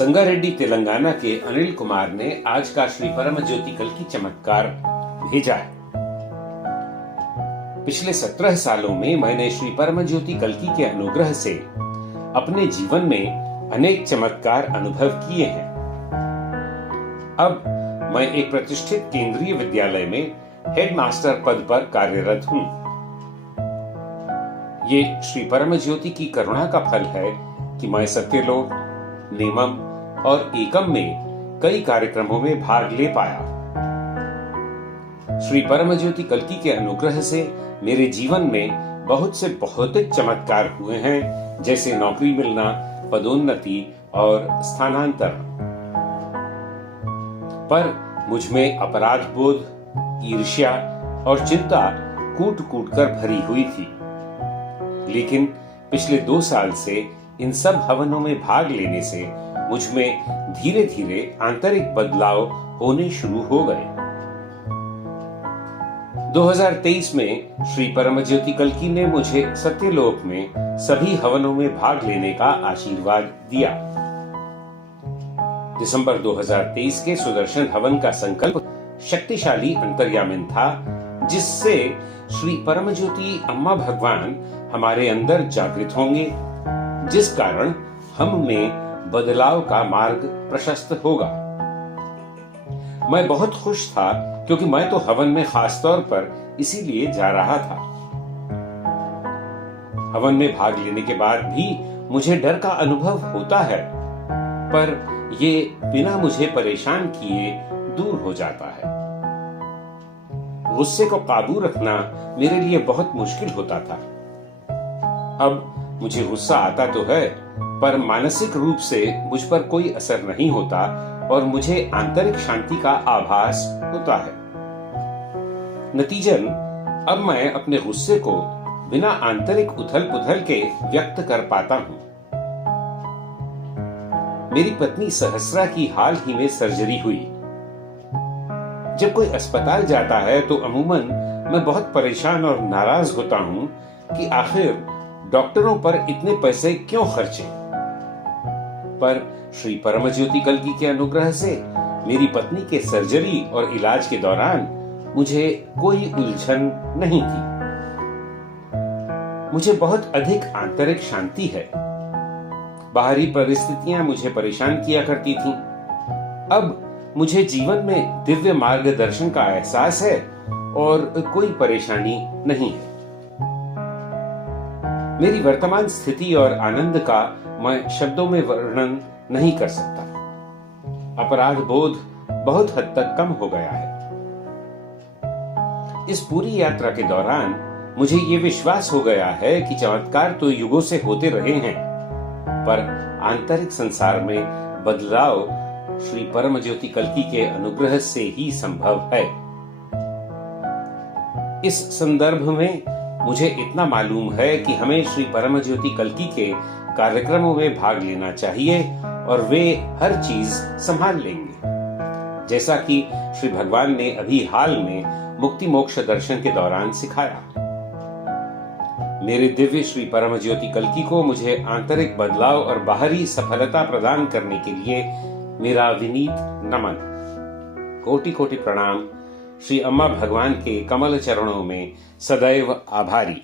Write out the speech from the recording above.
संगारेड्डी तेलंगाना के अनिल कुमार ने आज का श्री परम ज्योति कल्की चमत्कार भेजा है। पिछले 17 सालों में मैंने श्री परम ज्योति कल्की के अनुग्रह से अपने जीवन में अनेक चमत्कार अनुभव किए हैं। अब मैं एक प्रतिष्ठित केंद्रीय विद्यालय में हेडमास्टर पद पर कार्यरत हूँ। ये श्री परम ज्योति की करुणा का फल है कि मैं सत्यलोक, नेमम और एकम में कई कार्यक्रमों में भाग ले पाया। श्री परम ज्योति कल्की के अनुग्रह से मेरे जीवन में बहुत से भौतिक चमत्कार हुए हैं, जैसे नौकरी मिलना, पदोन्नति और स्थानांतरण। पर मुझमें अपराध बोध, ईर्ष्या और चिंता कूट कूट कर भरी हुई थी। लेकिन पिछले 2 साल से इन सब हवनों में भाग लेने से मुझमें धीरे धीरे आंतरिक बदलाव होने शुरू हो गए। 2023 में श्री परम ज्योति कल्की ने मुझे सत्यलोक में सभी हवनों में भाग लेने का आशीर्वाद दिया। दिसंबर 2023 के सुदर्शन हवन का संकल्प शक्तिशाली अंतर्यामिन था, जिससे श्री परम ज्योति अम्मा भगवान हमारे अंदर जागृत होंगे, जिस कारण हम में बदलाव का मार्ग प्रशस्त होगा। मैं बहुत खुश था क्योंकि मैं तो हवन में खास तौर पर इसीलिए जा रहा था। हवन में भाग लेने के बाद भी मुझे डर का अनुभव होता है, पर ये बिना मुझे परेशान किए दूर हो जाता है। गुस्से को काबू रखना मेरे लिए बहुत मुश्किल होता था। अब मुझे गुस्सा आता तो है, पर मानसिक रूप से मुझ पर कोई असर नहीं होता और मुझे आंतरिक शांति का आभास होता है। नतीजन अब मैं अपने गुस्से को बिना आंतरिक उथल पुथल के व्यक्त कर पाता हूँ। मेरी पत्नी सहस्रा की हाल ही में सर्जरी हुई। जब कोई अस्पताल जाता है तो अमूमन मैं बहुत परेशान और नाराज होता हूँ कि आखिर डॉक्टरों पर इतने पैसे क्यों खर्चे। पर श्री परम ज्योति कल्की के अनुग्रह से मेरी पत्नी के सर्जरी और इलाज के दौरान मुझे कोई उलझन नहीं थी। मुझे बहुत अधिक आंतरिक शांति है। बाहरी परिस्थितियां मुझे परेशान किया करती थीं। अब मुझे जीवन में दिव्य मार्गदर्शन का एहसास है और कोई परेशानी नहीं है। मेरी वर्तमान स्थिति और आनंद का मैं शब्दों में वर्णन नहीं कर सकता। अपराध बोध बहुत हद तक कम हो गया है। इस पूरी यात्रा के दौरान मुझे ये विश्वास हो गया है कि चमत्कार तो युगों से होते रहे हैं, पर आंतरिक संसार में बदलाव श्री परम ज्योति कल्की के अनुग्रह से ही संभव है। इस संदर्भ में मुझे इतना मालूम है कि हमें श्री परम ज्योति कल्की के कार्यक्रमों में भाग लेना चाहिए और वे हर चीज संभाल लेंगे, जैसा कि श्री भगवान ने अभी हाल में मुक्ति मोक्ष दर्शन के दौरान सिखाया। मेरे दिव्य श्री परम ज्योति कल्की को मुझे आंतरिक बदलाव और बाहरी सफलता प्रदान करने के लिए मेरा विनीत नमन। कोटि कोटि प्रणाम। श्री अम्मा भगवान के कमल चरणों में सदैव आभारी।